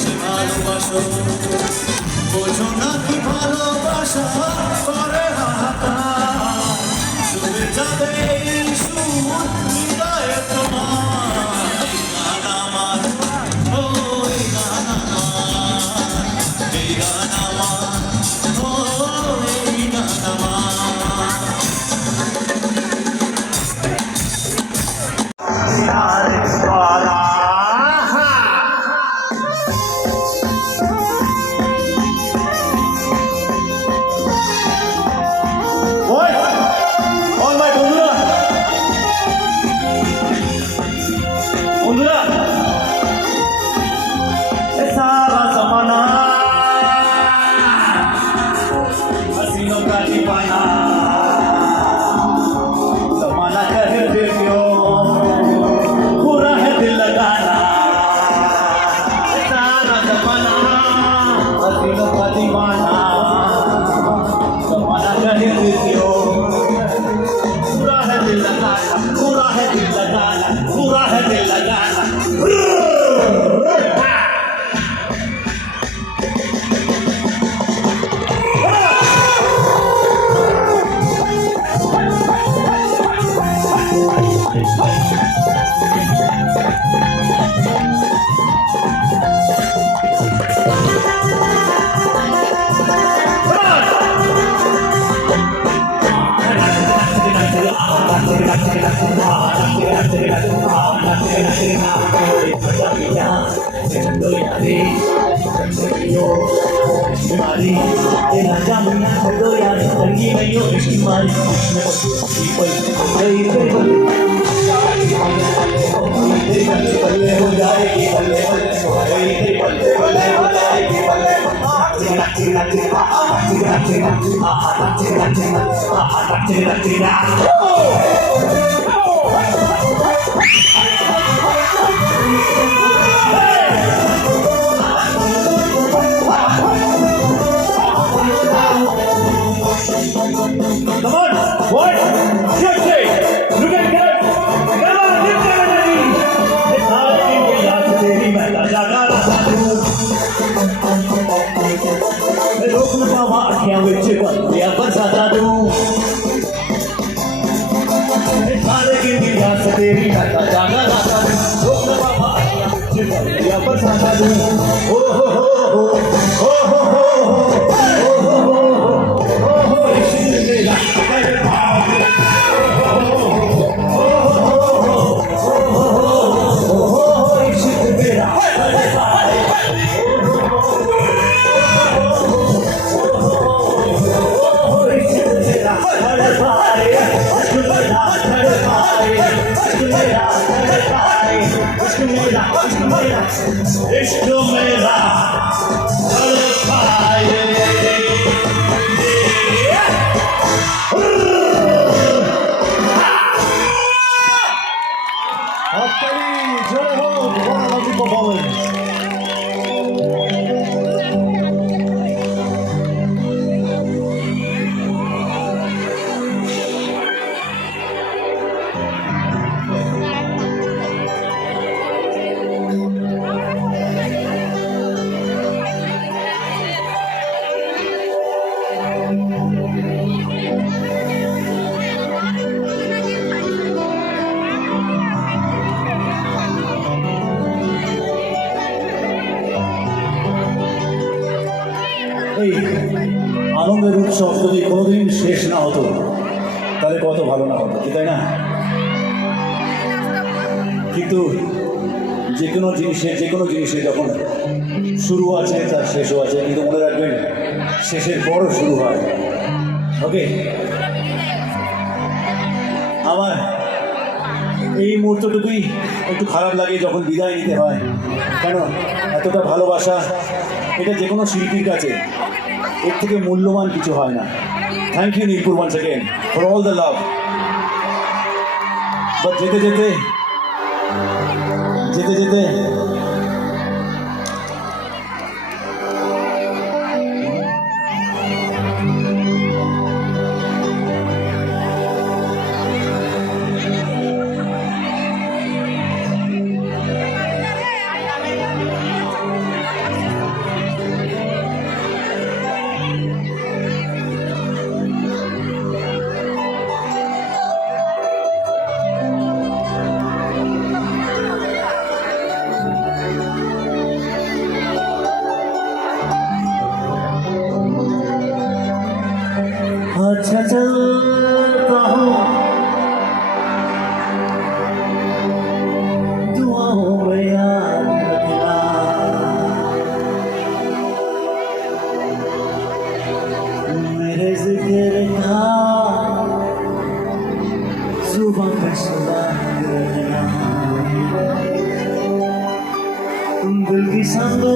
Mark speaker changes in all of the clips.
Speaker 1: এসে ভালোবাসো বোঝো না কি ভালোবাসা করে হাহাকার শুনে যাবে এই সুর হৃদয়ে তোমার প্রিয় কালী পায়া Oh! ও
Speaker 2: হো হো হো আনন্দের উৎসব যদি কোনোদিন শেষ না হতো, তাহলে কত ভালো না হতো তাই না? কিন্তু যে কোনো জিনিসের যে কোনো জিনিসের যখন শুরু আছে, তার শেষও আছে, কিন্তু মনে রাখবেন, শেষের পরও শুরু হয়। ওকে আমার এই মুহূর্তটুকুই একটু খারাপ লাগে যখন বিদায় নিতে হয়। কেন? এতটা ভালোবাসা, এটা যে কোনো শিল্পীর কাছে এর থেকে মূল্যবান কিছু হয় না। Thank you Nilpur once again for all the love but যেতে যেতে যেতে যেতে
Speaker 1: உங்கள் விசாந்தோ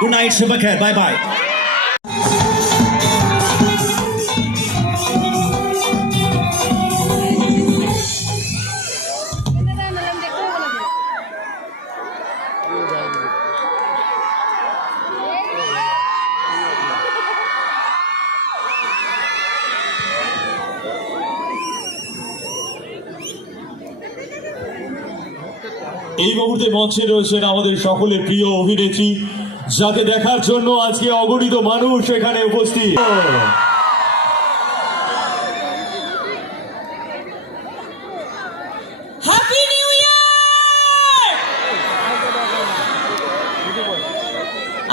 Speaker 1: Good night, Shubha Khair. Bye bye.
Speaker 3: এই মুহূর্তে মঞ্চে রয়েছেন আমাদের সকলের প্রিয় অভিনেত্রী যাকে দেখার জন্য আজকে অগণিত মানুষ এখানে উপস্থিত।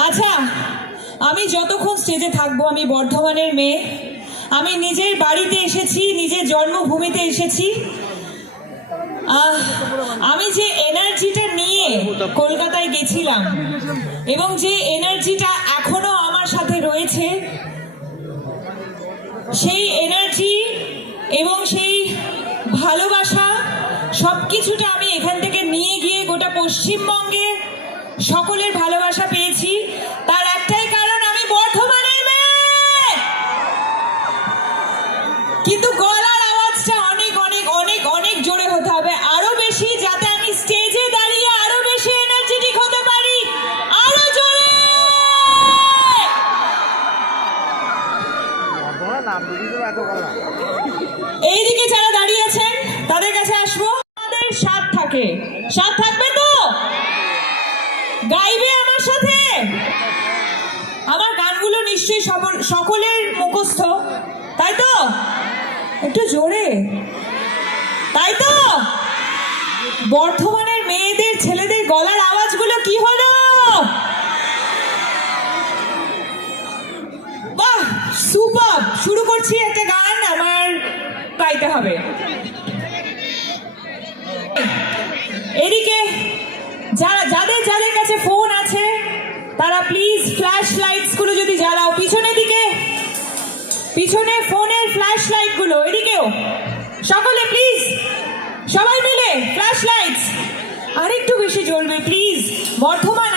Speaker 4: আচ্ছা আমি যতক্ষণ স্টেজে থাকব, আমি বর্ধমানের মেয়ে। আমি নিজের বাড়িতে এসেছি, নিজের জন্মভূমিতে এসেছি। আমি যে এনার্জিটা নিয়ে কলকাতায় গেছিলাম এবং যে এনার্জিটা এখনও আমার সাথে রয়েছে, সেই এনার্জি এবং সেই ভালোবাসা সব কিছুটা আমি এখান থেকে নিয়ে গিয়ে গোটা পশ্চিমবঙ্গে সকলের ভালোবাসা পেয়েছি। সকলের মুখস্থ। তাই তো? একটু জোরে। তাই তো? বর্ধমানের মেয়েদের, ছেলেদের গলার আওয়াজগুলো কি হলো? বাহ সুপার শুরু করছি একটা গান, আমার গাইতে হবে। এদিকে যারা, যাদের যাদের কাছে ফোন আছে তারা প্লিজ ফ্ল্যাশ লাইটসগুলো যদি জ্বালাও পিছনের দিকে। পিছনে ফোনের ফ্ল্যাশ লাইটগুলো, এদিকেও। সকলে প্লিজ সবাই মিলে ফ্ল্যাশ লাইটস আরেকটু বেশি জ্বলবে please Bardhaman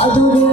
Speaker 4: I don't know.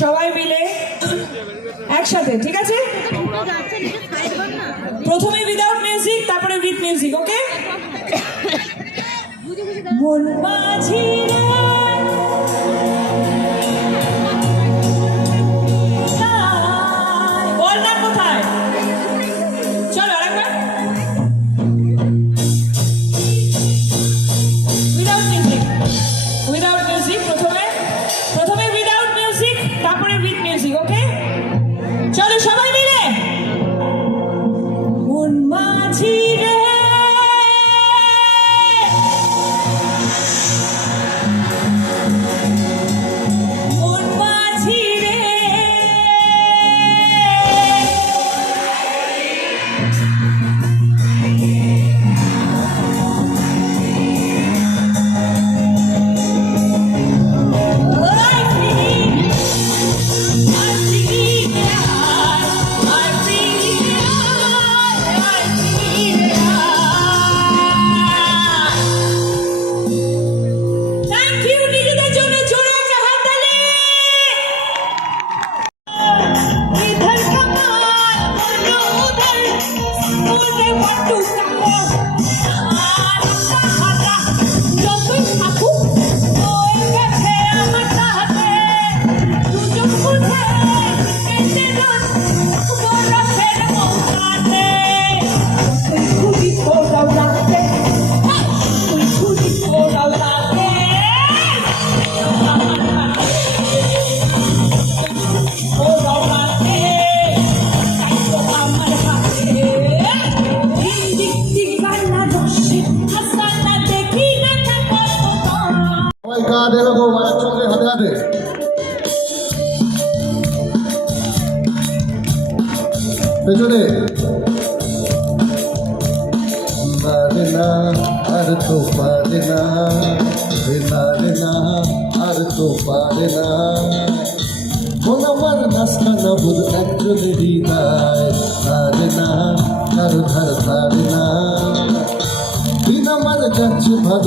Speaker 4: সবাই মিলে একসাথে ঠিক আছে? প্রথমে উইদাউট মিউজিক তারপরে উইথ মিউজিক ওকে মন মাঝিরে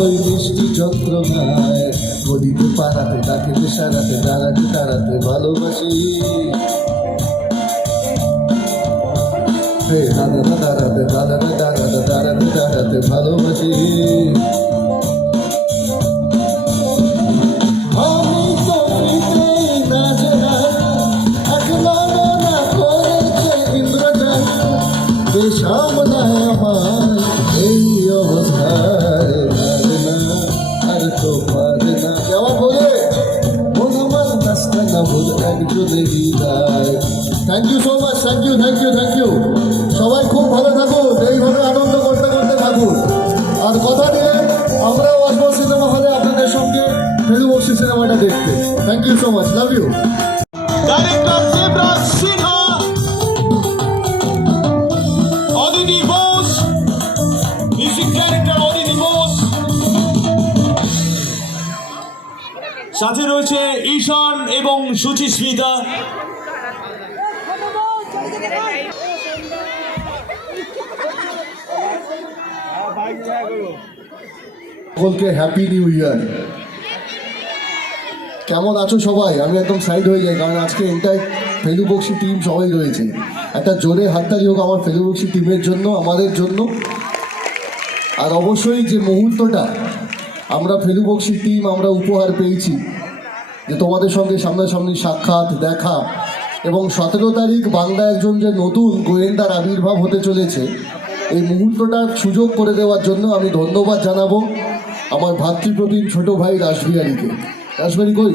Speaker 2: ভালোই মিষ্টি যন্ত্রণায় গরিবে পাড়াতে ডাকিতে সারাতে দাঁড়াতে দাঁড়াতে ভালোবাসি হে দাঁড়াতে দাঁড়াতে দাঁড়াতে দাঁড়াতে দাঁড়াতে দাঁড়াতে ভালোবাসি thank you so much thank you thank you thank you সবাই খুব ভালো থাকুন, এইভাবে আনন্দ করতে করতে থাকুন। আর কথা দিয়ে আমরাও আসব সিনেমা হলে আপনাদের সঙ্গে ফেলু বক্সি সিনেমাটা দেখতে। Thank you so much love you
Speaker 3: সাথে রয়েছে ঈশান এবং সুচিস্মিতা।
Speaker 2: সকলকে হ্যাপি নিউ ইয়ার কেমন আছো সবাই? আমি একদম সাইড হয়ে যাই, কারণ আজকে এন্টার ফেলু বক্সি টিম সবাই রয়েছে। একটা জোরে হাততালি হোক আমার ফেলু বক্সি টিমের জন্য, আমাদের জন্য। আর অবশ্যই যে মুহূর্তটা, আমরা ফেলু বক্সি টিম আমরা উপহার পেয়েছি, যে তোমাদের সঙ্গে সামনাসামনি সাক্ষাৎ, দেখা। এবং সতেরো তারিখ বাংলা একজন যে নতুন গোয়েন্দার আবির্ভাব হতে চলেছে এই মুহূর্তটা সুযোগ করে দেওয়ার জন্য আমি ধন্যবাদ জানাব আমার ভাতৃপ্রতিম ছোট ভাই রাসবিহারীকে। রাসবিহারী কই?